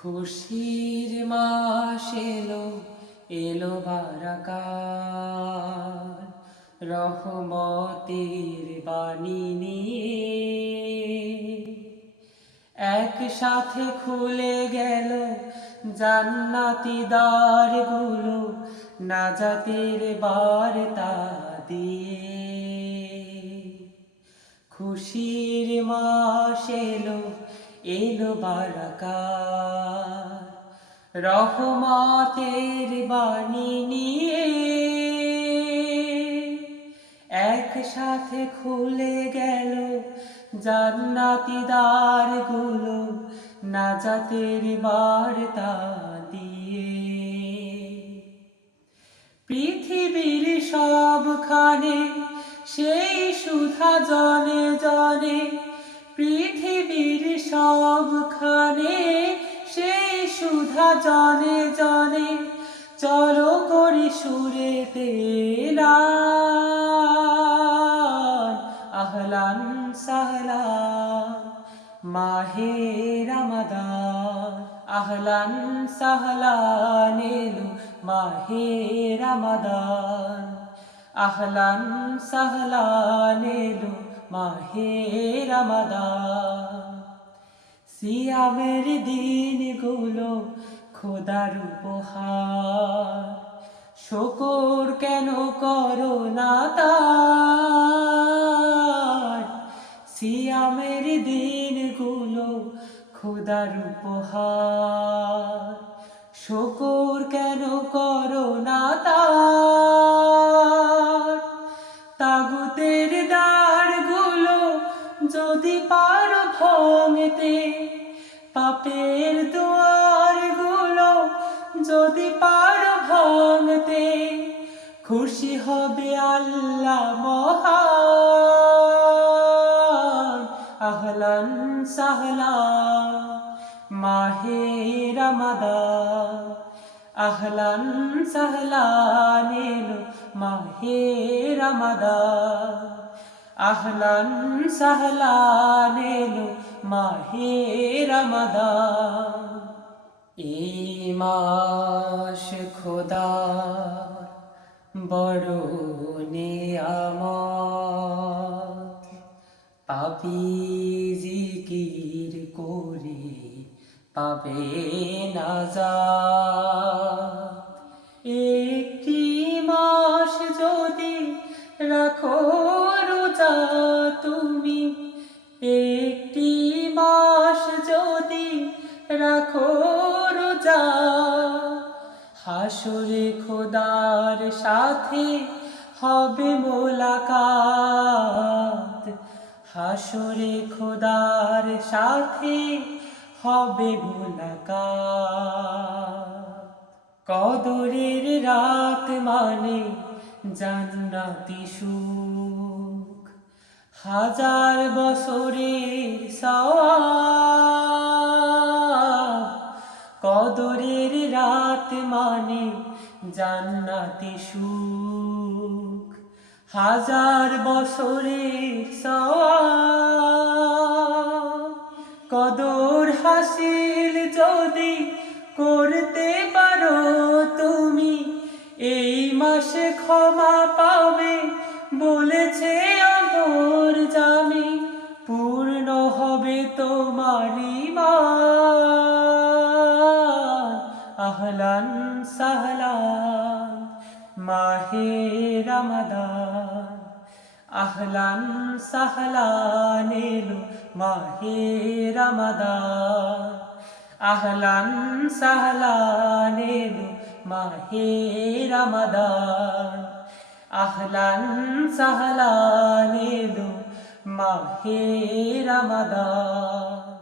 খুশির মাস এলো এলো বারাকাত, রহমতের বাণী নিয়ে একসাথে খুলে গেল জান্নাতি দ্বারগুলো, নাজাতের বার্তা দিয়ে। খুশির মাস এলো এলো বারাকাত, রহমতের বাণী নিয়ে একসাথে খুলে গেল জান্নাতি দ্বারগুলো, নাজাতের বার্তা দিয়ে। পৃথিবীর সবখানে সেই সুধা জনে জনে, পৃথিবীর সবখানে সেই সুধা জনে জনে, চলো করি সুরেতে এলান, আহলান সাহলান মাহে রমাদান, আহলান সাহলান এলো মাহে রমাদান, আহলান সাহলান এলো মাহে রমাদান। সিয়ামের দিনগুলো খোদার উপহার, শুকর কেন করো না তার? সিয়ামের দিনগুলো খোদার উপহার, শুকর কেন করো না তার? তাগুতের দ্বারগুলো যদি পারো ভাঙতে, পাপের দুয়ারগুলো যদি পারো ভাঙতে, খুশি হবে আল্লাহ মহান। আহলান সাহলান মাহে রমাদান, আহলান সাহলান এলো মাহে রমাদান, আহলান সাহলান এলো মাহে রমাদান। এই মাস খোদার বড় নেয়ামত, পাপী জিকির করে পাবে নাজাত। একটি মাস যদি রাখো রোজা তুমি, একটি মাস যদি রাখো রোজা, হাসরে খোদার সাথে হবে মোলাকাত, হাসরে খোদার সাথে হবে মোলাকাত। কদরের রাত মানে জান্নাতি সুখ, হাজার বছরের সওয়াব। কদরের রাত মানে জান্নাতি সুখ, হাজার বছরের সওয়াব। কদর হাসিল যদি করতে পারো তুমি, এই মাসে ক্ষমা পাবে বলেছে আমর জামি, পূর্ণ হবে তোমার ঈমান। আহলান সাহলান মাহে রমাদান, আহলান সাহলান এলো মাহে রমাদান, আহলান সাহলান এলো মাহে রমাদান, আহলান সাহলান এলো মাহে রমাদান।